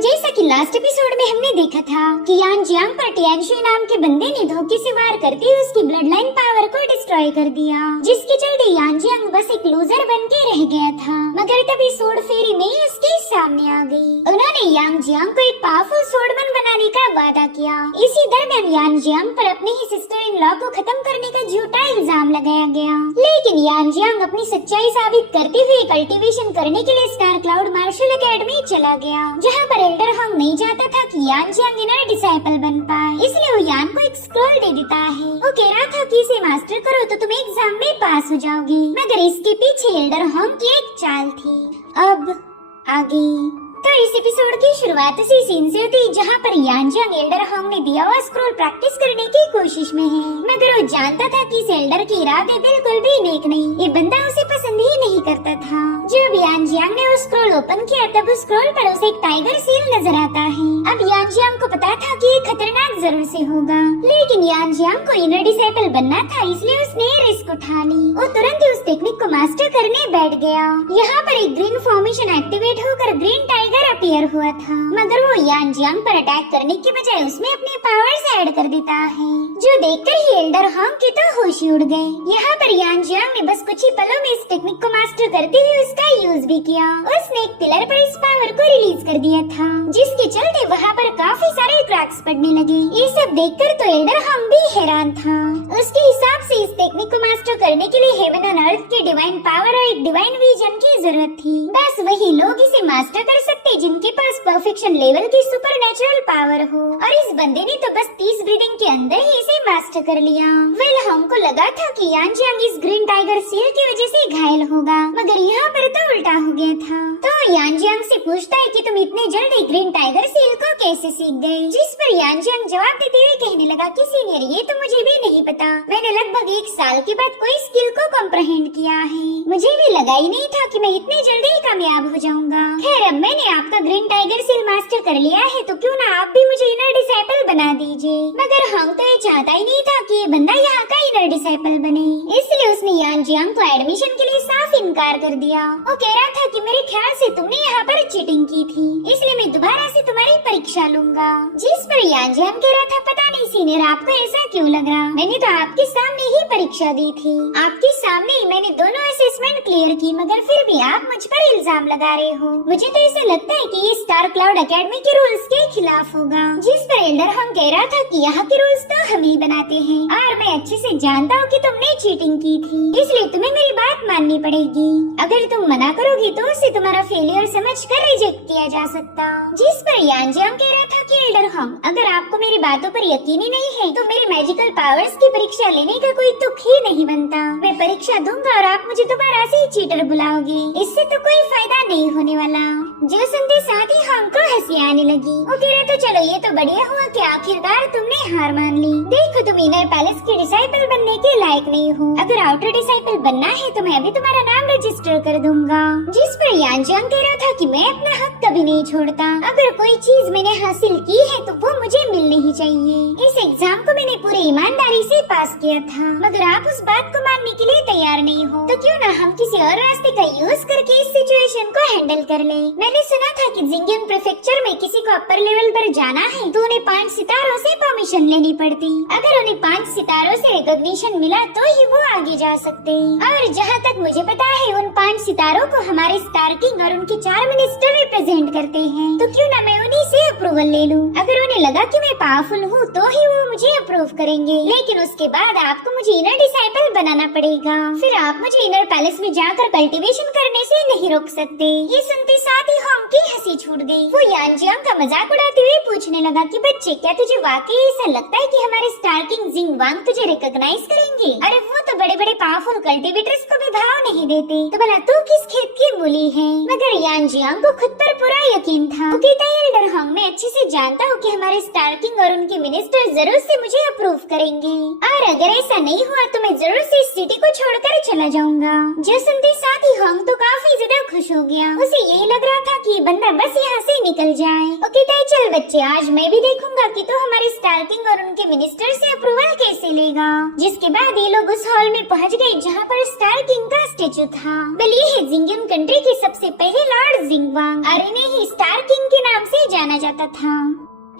जैसा कि last episode में हमने देखा था कि यान जियांग पर टियानशुई नाम के बंदे ने धोखे से वार करते हुए उसकी ब्लड लाइन पावर को डिस्ट्रॉय कर दिया, जिसके चलते यान जियांग बस एक लूजर बन के रह गया था। मगर तभी सोड फेरी में ही उसके सामने आ गई। उन्होंने यान जियांग को एक पावरफुल सोडमैन बनाने का वादा किया। इसी दरमियान यान जियांग पर अपनी ही सिस्टर इन लॉ को खत्म करने का झूठा इल्जाम लगाया गया, लेकिन यान जियांग अपनी सच्चाई साबित करते हुए कल्टीवेशन करने के लिए स्टार क्लाउड मार्शल एकेडमी चला गया, जहाँ पर एल्डर हॉन्ग नहीं चाहता था कि यान जियांग इनर डिसाइपल बन पाए, इसलिए वो यान को एक स्क्रॉल दे देता है। वो कह रहा था कि इसे मास्टर करो तो तुम एग्जाम में पास हो जाओगे, मगर इसके पीछे एल्डर हॉन्ग की एक चाल थी। अब आगे तो इस एपिसोड की शुरुआत उसी सीन से होती जहाँ पर यान जियांग एल्डर हॉन्ग ने दिया हुआ स्क्रॉल प्रैक्टिस करने की कोशिश में है, मगर वो जानता था कि इस एल्डर के इरादे बिल्कुल भी नेक नहीं। ये बंदा उसे पसंद ही नहीं करता था। जब यान जियांग ने वो स्क्रॉल ओपन किया तब उस स्क्रॉल पर उसे एक टाइगर सील नजर आता है। अब यान जियांग को पता था कि ये खतरनाक जरूर से होगा, लेकिन यान जियांग को इनर डिसाइपल बनना था, इसलिए उसने रिस्क उठा ली। वो तुरंत ही उस टेक्निक को मास्टर करने बैठ गया। यहाँ पर एक ग्रीन फॉर्मेशन एक्टिवेट होकर ग्रीन टाइगर अपीयर हुआ था, मगर वो यान जियांग पर अटैक करने की बजाय उसमें अपने पावर्स ऐड कर देता है, जो देखकर ही एल्डर हॉन्ग की तो होश ही उड़ गए। यहाँ पर यान जियांग ने बस कुछ ही पलों में इस टेक्निक को मास्टर करते हुए उसका यूज भी किया। उसने एक पिलर पर इस पावर को रिलीज कर दिया था, जिसके चलते वहाँ पर काफी सारे क्रैक्स पड़ने लगे। ये सब देखकर तो एल्डर हॉन्ग भी हैरान था। उसके हिसाब से इस टेक्निक को मास्टर करने के लिए हेवन एंड अर्थ की डिवाइन पावर और एक डिवाइन विजन की जरूरत थी। बस वही लोग इसे मास्टर कर सकते जिनके पास परफेक्शन लेवल की सुपरनेचुरल पावर हो, और इस बंदे ने तो बस 30 ब्रीदिंग के अंदर ही इसे मास्टर कर लिया। वेल हमको लगा था कि यान जियांग इस ग्रीन टाइगर सील की वजह से घायल होगा, मगर यहाँ पर तो उल्टा हो गया था। तो यान जियांग से पूछता है कि तुम इतने जल्दी ग्रीन टाइगर सील को कैसे सीख गए, जिस पर यान जियांग जवाब देते हुए कहने लगा कि सीनियर ये तो मुझे भी नहीं पता, मैंने लगभग 1 साल के बाद कोई स्किल को कॉम्प्रहेंड किया है, मुझे भी लगा ही नहीं था कि मैं इतने जल्दी कामयाब हो जाऊंगा। खैर अब मैंने आपका ग्रीन टाइगर सील मास्टर कर लिया है तो क्यों ना आप भी मुझे इनर डिसाइपल बना दीजिए। मगर हम तो ये चाहता ही नहीं था कि ये बंदा यहाँ का इनर डिसाइपल बने, इसलिए उसने यान जियांग को एडमिशन के लिए साफ इनकार कर दिया। वो कह रहा था कि मेरे ख्याल से तुमने यहाँ पर चीटिंग की थी, इसलिए मैं दोबारा से तुम्हारी परीक्षा लूंगा। जिस पर यान जियांग कह रहा था पता नहीं सीनियर आपको ऐसा क्यों लग रहा, मैंने तो आपके सामने ही परीक्षा दी थी, आपके सामने ही मैंने दोनों असेसमेंट क्लियर की, मगर फिर भी आप मुझ पर इल्जाम लगा रहे हो। मुझे तो ऐसा लगता है कि ये स्टार क्लाउड एकेडमी के रूल्स के खिलाफ होगा। जिस पर एल्डर हॉन्ग कह रहा था कि यहाँ के रूल्स तो हम ही बनाते हैं, और मैं अच्छे से जानता हूँ कि तुमने चीटिंग की थी, इसलिए तुम्हें मेरी बात माननी पड़ेगी। अगर तुम मना करोगी तो उसे तुम्हारा फेलियर समझकर रिजेक्ट किया जा सकता। जिस पर यान जियांग कह रहा था कि एल्डर हॉन्ग अगर आपको मेरी बातों पर यकीन ही नहीं है तो मेरी मैजिकल पावर्स की परीक्षा लेने का कोई तुक ही नहीं बनता। मैं परीक्षा दूंगा और आप मुझे दोबारा से ही चीटर बुलाओगे, इससे तो कोई फायदा नहीं होने वाला। जो सुनते साथ ही हॉन्ग को हंसी आने लगी। वो कह रहे तो चलो ये तो बढ़िया हुआ कि आखिरकार तुमने हार मान ली। देखो तुम इनर पैलेस के डिसाइपल बनने के लायक नहीं हो, अगर आउटर डिसाइपल बनना है तो मैं अभी तुम्हारा नाम रजिस्टर कर दूंगा। जिस पर यान जियांग कह रहा था कि मैं अपना हक कभी नहीं छोड़ता, अगर कोई चीज मैंने हासिल की है तो वो मुझे मिलनी ही चाहिए। इस एग्जाम को मैंने पूरी ईमानदारी से पास किया था, मगर आप उस बात को मानने के लिए तैयार नहीं हो, तो क्यों ना हम किसी और रास्ते का यूज करके इस सिचुएशन को हैंडल कर ले। मैंने सुना था कि जिंगियन प्रीफेक्चर में किसी को अपर लेवल पर जाना है तो उन्हें 5 सितारों से परमिशन लेनी पड़ती, अगर उन्हें 5 सितारों से रिकॉग्निशन मिला तो ही वो आगे जा सकते। और जहाँ तक मुझे पता है उन 5 सितारों को हमारे स्टार किंग और उनके 4 मिनिस्टर रिप्रेजेंट करते हैं, तो क्यों ना मैं उन्हीं से अप्रूवल ले लूं। अगर उन्हें लगा कि मैं पावरफुल हूँ तो ही वो मुझे अप्रूव करेंगे, लेकिन उसके बाद आपको मुझे इनर डिसाइपल बनाना पड़ेगा, फिर आप मुझे इनर पैलेस में जाकर कल्टीवेशन करने से नहीं रोक सकते। ये सुनते साथ ही हॉन्ग की हंसी छूट गई। वो यान जियांग का मजाक उड़ाते हुए पूछने लगा कि बच्चे क्या तुझे वाकई ऐसा लगता है कि हमारे स्टार किंग जिंग वांग तुझे रिकॉग्नाइज करेंगे? अरे वो तो बड़े बड़े पावरफुल कल्टीवेटर्स को भी भाव नहीं देते, तो भला तू किस खेत की मूली है? मगर यान जियांग को खुद पर पूरा यकीन था। वो कहता है एल्डर हॉन्ग मैं अच्छे से जानता हूँ कि हमारे स्टार किंग और उनके मिनिस्टर जरूर से मुझे अप्रूव करेंगे, और अगर ऐसा नहीं हुआ तो मैं जरूर से इस सिटी को छोड़कर चला जाऊंगा। जो सुनते साथ ही हॉन्ग तो काफी ज्यादा खुश हो गया। उसे यही लग रहा था कि बंदा बस यहाँ से निकल जाए। वो कहता है चल बच्चे आज मैं भी देखूंगा कि तू हमारे स्टार किंग और उनके मिनिस्टर से अप्रूवल कैसे लेगा। जिसके बाद ये लोग उस हॉल में पहुँच गए जहाँ पर स्टार किंग का स्टेचू था। बल ये है जिंगियन कंट्री के सबसे पहले लॉर्ड जिंग वांग, और इन्हें ही स्टार किंग के नाम से जाना जाता था।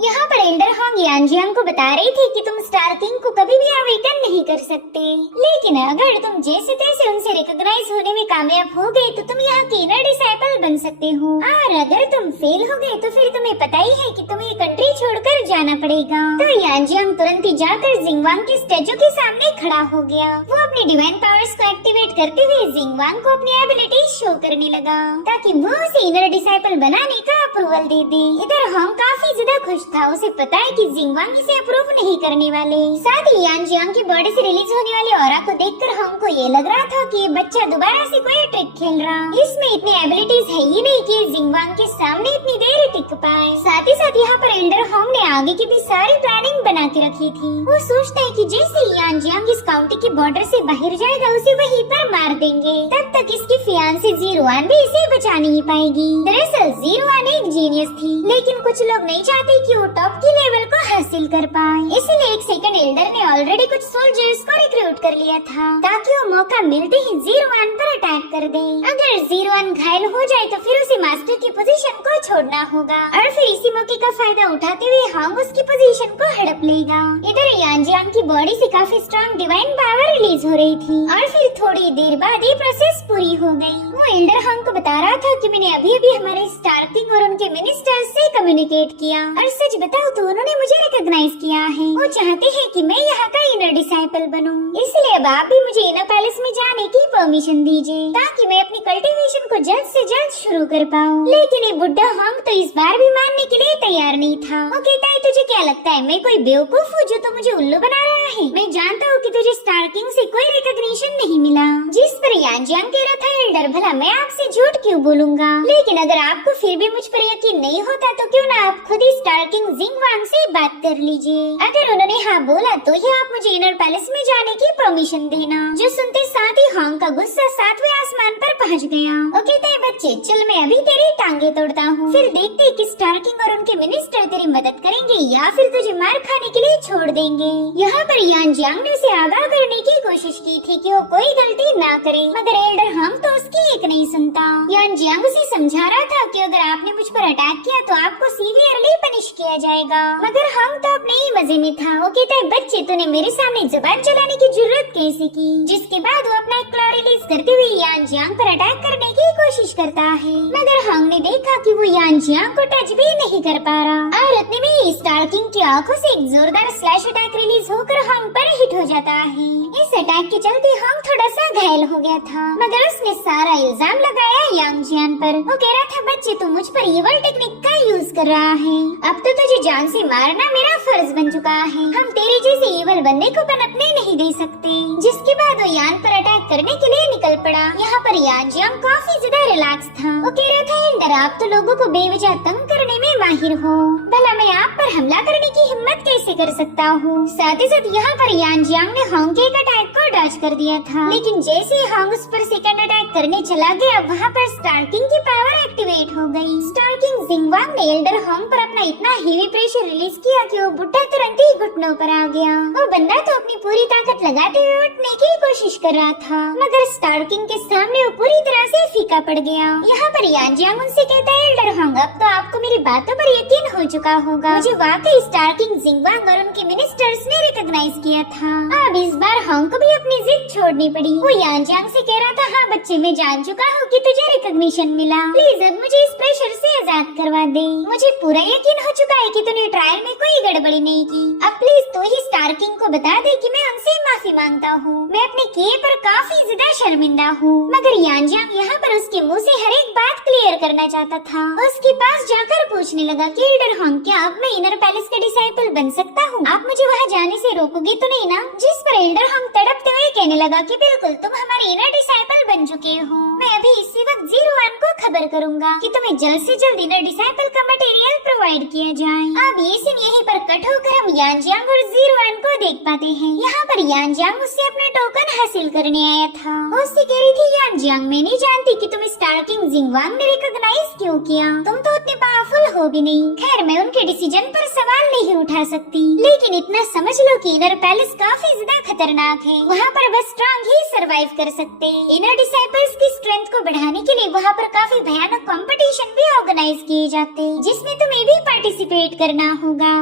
यहाँ पर एल्डर हॉन्ग यांजियांग को बता रही थी कि तुम स्टार किंग को कभी भी अवेकन नहीं कर सकते, लेकिन अगर तुम जैसे तैसे उनसे रिकॉग्नाइज होने में कामयाब हो गए तो तुम यहाँ के इनर डिसाइपल बन सकते हो, और अगर तुम फेल हो गए तो फिर तुम्हें पता ही है कि तुम्हें ये कंट्री छोड़कर जाना पड़ेगा। तो यांजियांग तुरंत ही जाकर जिंगवांग के स्टेचू के सामने खड़ा हो गया। वो अपने डिवाइन पावर्स को एक्टिवेट करते हुए जिंगवांग को अपनी एबिलिटी शो करने लगा ताकि वो उसे इनर डिसाइपल बनाने का अप्रूवल दे दे। इधर हॉन्ग काफी ज्यादा खुश था, उसे पता है कि जिंगवांग इसे अप्रूव नहीं करने वाले। साथ ही यांजियांग की बॉडी से रिलीज होने वाली ऑरा को देखकर हॉन्ग को ये लग रहा था कि ये बच्चा दोबारा से कोई ट्रिक खेल रहा। इसमें इतनी एबिलिटीज है ही नहीं कि जिंगवांग के सामने इतनी देर टिक पाए। साथ ही साथ यहाँ पर एल्डर हॉन्ग ने आगे की भी सारी प्लानिंग बना के रखी थी। वो सोचता है कि जैसे ही यांजियांग इस काउंटी की बॉर्डर से बाहर जाएगा उसे वहीं पर मार देंगे, तब तक इसकी फियांसी जीरोआन भी इसे बचा नहीं पाएगी। दरअसल जीरोआन एक जीनियस थी, लेकिन कुछ लोग नहीं चाहते कि वो टॉप की लेवल को हासिल कर पाए, इसलिए एक सेकंड एल्डर ने ऑलरेडी कुछ सोल्जर्स को रिक्रूट कर लिया था ताकि वो मौका मिलते ही जीरोआन पर अटैक कर दे। अगर जीरोआन घायल हो जाए तो फिर उसे मास्टर की पोजीशन को छोड़ना होगा और फिर इसी मौके का फायदा उठाते हुए हॉन्ग उसकी पोजीशन को हड़प लेगा। इधर यांजियांग की बॉडी से काफी स्ट्रॉन्ग डिवाइन पावर रिलीज हो रही थी और फिर थोड़ी देर बाद ये प्रोसेस पूरी हो गई। वो एल्डर हॉन्ग को बता रहा था कि मैंने अभी अभी हमारे स्टार किंग और उनके मिनिस्टर्स से कम्युनिकेट किया और सच बताओ तो उन्होंने मुझे रिकॉग्नाइज किया है। वो चाहते हैं कि मैं यहाँ का इनर डिसाइपल बनूं, इसलिए अब आप भी मुझे इनर पैलेस में जाने की परमिशन दीजिए ताकि मैं अपनी कल्टीवेशन को जल्द से जल्द शुरू कर पाऊँ। लेकिन ये बुड्ढा हॉन्ग तो इस बार भी मानने के लिए तैयार नहीं था। वो कहता है तुझे क्या लगता है मैं कोई बेवकूफ हूँ जो तो मुझे उल्लू बना रहा है? मैं जानता हूँ कि तुझे स्टार किंग से कोई रिकॉग्निशन नहीं मिला। जिस पर यांजियांग कह रहा था एल्डर भला मैं आपसे झूठ क्यों बोलूंगा, लेकिन अगर आपको फिर भी मुझ पर यकीन नहीं होता तो क्यों ना आप खुद ही स्टार किंग जिंगवांग से बात कर लीजिए। अगर उन्होंने हाँ बोला तो ही आप मुझे इनर पैलेस में जाने की परमिशन देना। जो सुनते साथ ही हॉन्ग का गुस्सा 7वें आसमान पर पहुंच गया। वो कहते हैं बच्चे चल मैं अभी तेरी टांगे तोड़ता हूँ, फिर देखते हैं कि स्टार किंग और उनके मिनिस्टर तेरी मदद करेंगे या फिर तुझे मार खाने के लिए छोड़ देंगे। यहाँ पर यांजियांग ने उसे आगाह करने की कोशिश की थी कि वो कोई गलती ना करे, मगर एल्डर हॉन्ग तो उसकी एक नहीं सुनता। यांजियांग उसे समझा रहा था कि अगर आपने मुझ पर अटैक किया तो आपको सीवियरली पनिश किया जाएगा, मगर हॉन्ग तो अपने ही मजे में था। वो कहता है बच्चे तूने मेरे सामने जुबान चलाने की जरूरत कैसे की? जिसके बाद वो अपना एक क्लॉ रिलीज करते हुए यांजियांग पर अटैक करने की कोशिश करता है, मगर हॉन्ग ने देखा कि वो यांजियांग को टच भी नहीं कर पा रहा और उतने में स्टार किंग की आंखों से एक जोरदार स्लैश अटैक रिलीज होकर हॉन्ग पर हिट हो जाता है। इस अटैक के चलते हॉन्ग थोड़ा सा घायल हो गया था, मगर उसने सारा इल्जाम लगाया यांजियान पर। वो कह रहा था बच्चे तू मुझ पर इवल टेक्निक का यूज कर रहा है, अब तो तुझे जान से मारना मेरा फर्ज बन चुका है। हम तेरे जैसे इवल बंदे को पनपने नहीं दे सकते। जिसके बाद वो यान पर अटैक करने के लिए निकल पड़ा। यहाँ पर यांजियांग काफी ज्यादा रिलैक्स था। वो कह रहा था एल्डर आप तो लोगों को बेवजह तंग करने में माहिर हो, भला मैं आप पर हमला करने की हिम्मत कैसे कर सकता हूँ। साथ ही साथ यहाँ पर यांजियांग ने हॉन्ग के एक अटैक को डॉज कर दिया था, लेकिन जैसे ही हॉन्ग उस पर सेकंड अटैक करने चला गया वहाँ पर स्टार किंग की पावर एक्टिवेट हो गई। स्टार किंग जिंगवांग ने एल्डर हॉन्ग पर अपना इतना हेवी प्रेशर रिलीज किया कि वो बुढ़ा तुरंत ही घुटनों पर आ गया। वो बंदा तो अपनी पूरी ताकत लगाते हुए उठने की कोशिश कर रहा था, मगर स्टार किंग के सामने वो पूरी तरह से फीका पड़ गया। यहाँ पर यांजियांग उनसे कहता है एल्डर हॉन्ग अब तो आपको मेरी बातों पर यकीन हो चुका होगा, मुझे वाकई स्टार किंग जिंगवांग और उनके मिनिस्टर्स ने रिकॉग्नाइज किया था। अब इस बार हॉन्ग को भी अपनी जिद छोड़नी पड़ी। वो यांजियांग से कह रहा था हाँ बच्चे मैं जान चुका हूँ कि तुझे रिकॉग्निशन मिला, प्लीज अब मुझे इस प्रेशर से आजाद करवा दे। मुझे पूरा यकीन हो चुका है कि तूने ट्रायल में कोई गड़बड़ी नहीं की, अब प्लीज तू ही स्टार किंग को बता दे कि मैं उनसे माफी मांगता हूँ। मैं अपने किए पर काफी ज्यादा शर्मिंदा हूँ। मगर यांजियांग यहाँ पर उसके मुँह से हर एक बात क्लियर करना चाहता था। उसके पास जाकर पूछने लगा कि एल्डर हॉन्ग क्या अब मैं इनर पैलेस का डिसाइपल बन सकता हूँ? आप मुझे वहाँ जाने से रोकोगे तो नहीं ना? जिस पर एल्डर हॉन्ग तड़पते हुए कहने लगा कि बिल्कुल तुम हमारे इनर डिसाइपल बन चुके हो। मैं अभी इसी वक्त जीरोआन को खबर करूंगा कि तुम्हें जल्द से जल्द इनर डिसाइपल का मटेरियल प्रोवाइड किया जाए। अब ये सीन यहीं पर कट होकर हम यांजियांग और जीरोआन को देख पाते हैं। यहाँ पर यांजियांग उससे अपना टोकन हासिल करने आया था। वो उससे कह रही थी यांजियांग मैं नहीं जानती कि तुम स्टार किंग जिंगवांग ने रिकॉग्नाइज क्यों किया, तुम तो उतने पावरफुल हो भी नहीं। खैर मैं उनके डिसीजन पर सवाल नहीं उठा सकती, लेकिन इतना समझ लो कि इनर पैलेस काफी ज्यादा खतरनाक है। वहाँ पर बस स्ट्रॉन्ग ही सरवाइव कर सकते। इनर डिसाइपल्स की स्ट्रेंथ को बढ़ाने के लिए वहाँ पर काफी भयानक कंपटीशन भी ऑर्गेनाइज किए जाते, जिसमें तुम्हें भी भी पार्टिसिपेट करना होगा।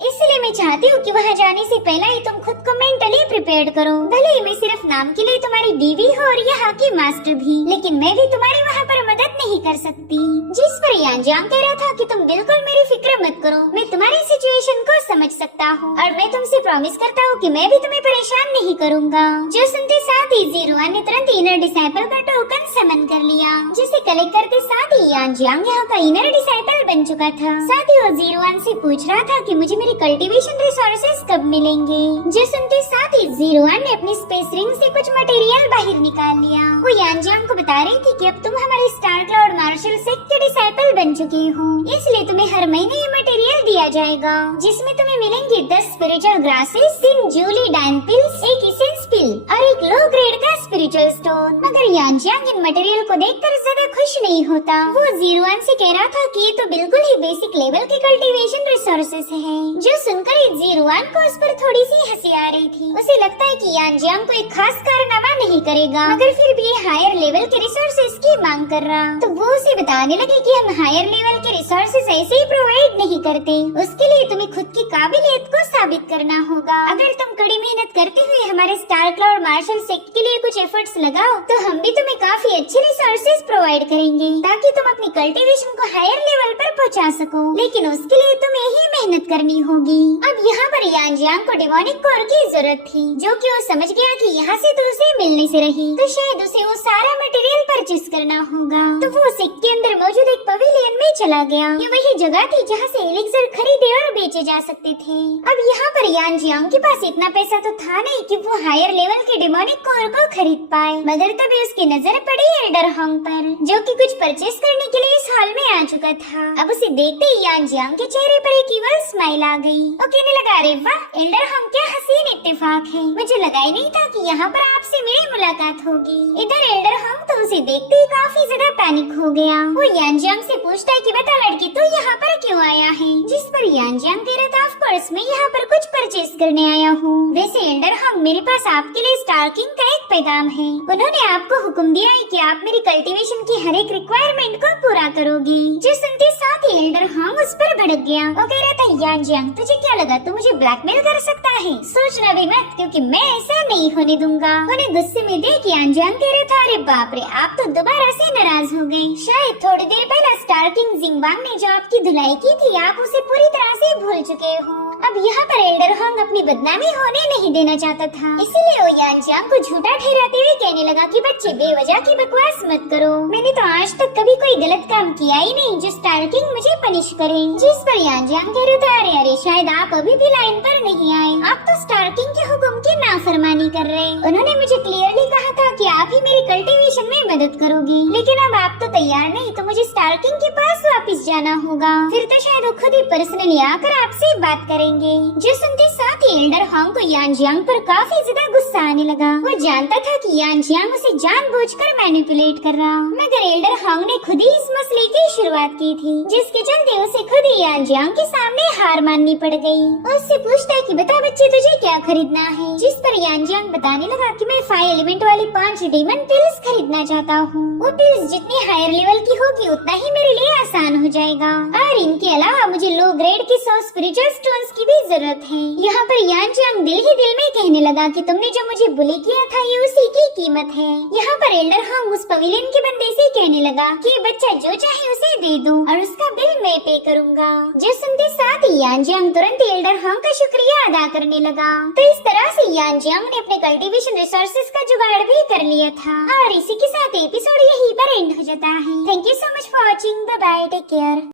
इसलिए मैं चाहती हूँ कि वहाँ जाने से पहले ही तुम खुद को मेंटली प्रिपेयर करो। भले ही मैं सिर्फ नाम के लिए तुम्हारी बीवी हूँ और यहाँ की मास्टर भी, लेकिन मैं भी तुम्हारी वहाँ पर मदद नहीं कर सकती। जिस पर यान जियांग कह रहा था कि तुम बिल्कुल मेरी फिक्र मत करो, मैं तुम्हारी सिचुएशन को समझ सकता हूँ और मैं तुमसे प्रॉमिस करता हूँ कि मैं भी तुम्हें परेशान नहीं करूँगा। जो सुनते साथ ही ज़ीरुआन ने तुरंत इनर डिसाइपल का टोकन समन कर लिया, जिसे कलेक्ट करते साथ ही यान जियांग यहाँ का इनर डिसाइपल बन चुका था। साथ ही वो ज़ीरुआन से पूछ रहा था कि मुझे मेरी कल्टीवेशन रिसोर्सेज कब मिलेंगे। जो सुनते साथ ही ज़ीरुआन ने अपनी स्पेस रिंग से कुछ मटेरियल बाहर निकाल लिया। वो यान जियांग को बता रही थी कि अब तुम हमारे स्टार क्लाउड मार्शल सेक्ट के डिसाइपल बन चुके हो, इसलिए तुम्हें हर महीने ये मटेरियल दिया जाएगा, जिसमें तुम्हें मिलेंगे 10 स्पिरिचुअल ग्रासेस, 3 जूली डायन पिल्स, 1 इसेंस पिल और 1 लो ग्रेड का स्पिरिचुअल स्टोन। मगर यान जियांग इन मटेरियल को देखकर ज्यादा खुश नहीं होता। वो ज़ीरुआन से कह रहा था कि ये तो बिल्कुल ही बेसिक लेवल के कल्टीवेशन रिसोर्सेज है। जो सुनकर ज़ीरुआन को उस पर थोड़ी सी हंसी आ रही थी। उसे लगता है कि यान जियांग को एक खास कारनामा नहीं करेगा, मगर फिर भी हायर लेवल के रिसोर्सेज की मांग कर रहा, तो वो उसे बताने लगे कि हम हायर लेवल के रिसोर्सेज ऐसे ही प्रोवाइड नहीं करते, उसके लिए तुम्हें खुद की काबिलियत को साबित करना होगा। अगर तुम कड़ी मेहनत करते हुए हमारे स्टार क्लाउड मार्शल सेक्ट के लिए कुछ एफर्ट्स लगाओ, तो हम भी तुम्हें काफी अच्छे रिसोर्सेज प्रोवाइड करेंगे, ताकि तुम अपनी कल्टीवेशन को हायर लेवल पर पहुंचा सको। लेकिन उसके लिए तुम्हें ही मेहनत करनी होगी। अब यहाँ पर यान जियांग को डिमोनिक कोर की जरूरत थी, जो कि वो समझ गया कि यहाँ से तो उसे मिलने से रही, तो शायद उसे वो सारा मटेरियल परचेस करना होगा। तो वो सेक्ट के अंदर मौजूद एक पवेलियन में चला गया। ये वही जगह थी जहाँ से एलिक्सर खरीदे और बेचे जा सकते थे। अब यहाँ पर यान जियांग के पास इतना पैसा तो था नहीं कि वो हायर लेवल के डिमोनिक कोर को खरीद पाए, मगर तभी उसकी नजर पड़ी एल्डर हॉन्ग पर, जो कि कुछ परचेस करने के लिए इस हॉल में आ चुका था। अब उसे देखते ही यान जियांग के चेहरे पर एक इवल स्माइल आ गई। वो कहने लगा, अरे वाह एल्डर हॉन्ग, क्या हसीन इत्तेफाक है, मुझे लगा ही नहीं था कि यहाँ पर आपसे मेरी मुलाकात होगी। इधर एल्डर हॉन्ग तो उसे देखते ही काफी ज्यादा पैनिक हो गया। वो यान जियांग से पूछता है कि बता लड़की, तू यहाँ पर क्यों आया है? जिस पर यान जियांग कह रहा था, ऑफ कोर्स मैं यहाँ पर कुछ परचेस करने आया हूँ। वैसे एल्डर हॉन्ग, मेरे पास आपके लिए स्टार किंग का एक पैगाम है। उन्होंने आपको हुक्म दिया है कि आप मेरी कल्टीवेशन की हर एक रिक्वायरमेंट को पूरा करोगे। जो सुनते साथ ही एल्डर हॉन्ग उस पर भड़क गया। वो कह रहा था, यान जियांग तुझे क्या लगा तू मुझे ब्लैकमेल कर सकता है? सोचना भी मत, क्योंकि मैं ऐसा नहीं होने दूंगा। उन्हें गुस्से में देख यान जियांग कह रहा था, अरे बाप रे, आप तो दोबारा से नाराज हो गए। शायद थोड़ी देर पहले स्टार किंग जिंगवांग ने जो आपकी धुलाई की थी, आप उसे पूरी तरह से भूल चुके हो। अब यहाँ पर एल्डर हॉन्ग अपनी बदनामी होने नहीं देना चाहता था, इसीलिए वो यान जियांग को झूठा ठहराते हुए कहने लगा कि बच्चे बेवजह की बकवास मत करो, मैंने तो आज तक कभी कोई गलत काम किया ही नहीं जो स्टार किंग मुझे पनिश करे। जिस पर यान जियांग कह रहा था, अरे अरे, शायद आप अभी भी लाइन पर नहीं आए, आप तो स्टार किंग के हुक्म की नाफरमानी कर रहे। उन्होंने मुझे क्लियरली कहा था कि आप ही मेरी कल्टीवेशन में मदद करोगे, लेकिन अब आप तो तैयार नहीं, तो मुझे स्टार किंग के पास वापस जाना होगा, फिर तो शायद वो खुद ही पर्सनली आकर आपसे बात करेंगे। जो सुनते साथ ही एल्डर हॉन्ग को यान जियांग पर काफी ज्यादा गुस्सा आने लगा। वो जानता था कि यान जियांग उसे जानबूझकर मैनिपुलेट कर रहा, मगर एल्डर हॉन्ग ने खुद ही इस मसले की शुरुआत की थी, जिसके चलते उसे खुद ही यान जियांग के सामने हार माननी पड़ गई। उससे पूछता है कि बता बच्चे, तुझे क्या खरीदना है? जिस पर यान जियांग बताने लगा कि मैं 5 एलिमेंट वाली 5 डीमन पिल्स खरीदना चाहता हूँ। वो पिल्स जितनी हायर लेवल की होगी उतना ही मेरे लिए आसान हो जाएगा, और इनके अलावा मुझे लो ग्रेड की 100 स्पिरिचुअल स्टोन्स की भी जरूरत है। यहाँ पर यान जियांग दिल ही दिल में कहने लगा कि तुमने जो मुझे बुली किया था, ये उसी की कीमत है। यहाँ पर एल्डर हॉन्ग उस पवेलियन के बंदे से कहने लगा कि ये बच्चा जो चाहे उसे दे दो और उसका बिल मैं पे करूँगा। जो सुनते साथ ही यान जियांग तुरंत एल्डर हॉन्ग का शुक्रिया अदा करने लगा। तो इस तरह से यान जियांग ने अपने कल्टीवेशन रिसोर्सेज का जुगाड़ भी कर लिया था, और इसी के साथ एपिसोड यहीं पर एंड हो जाता है। Thank you so much for watching, bye bye, take care.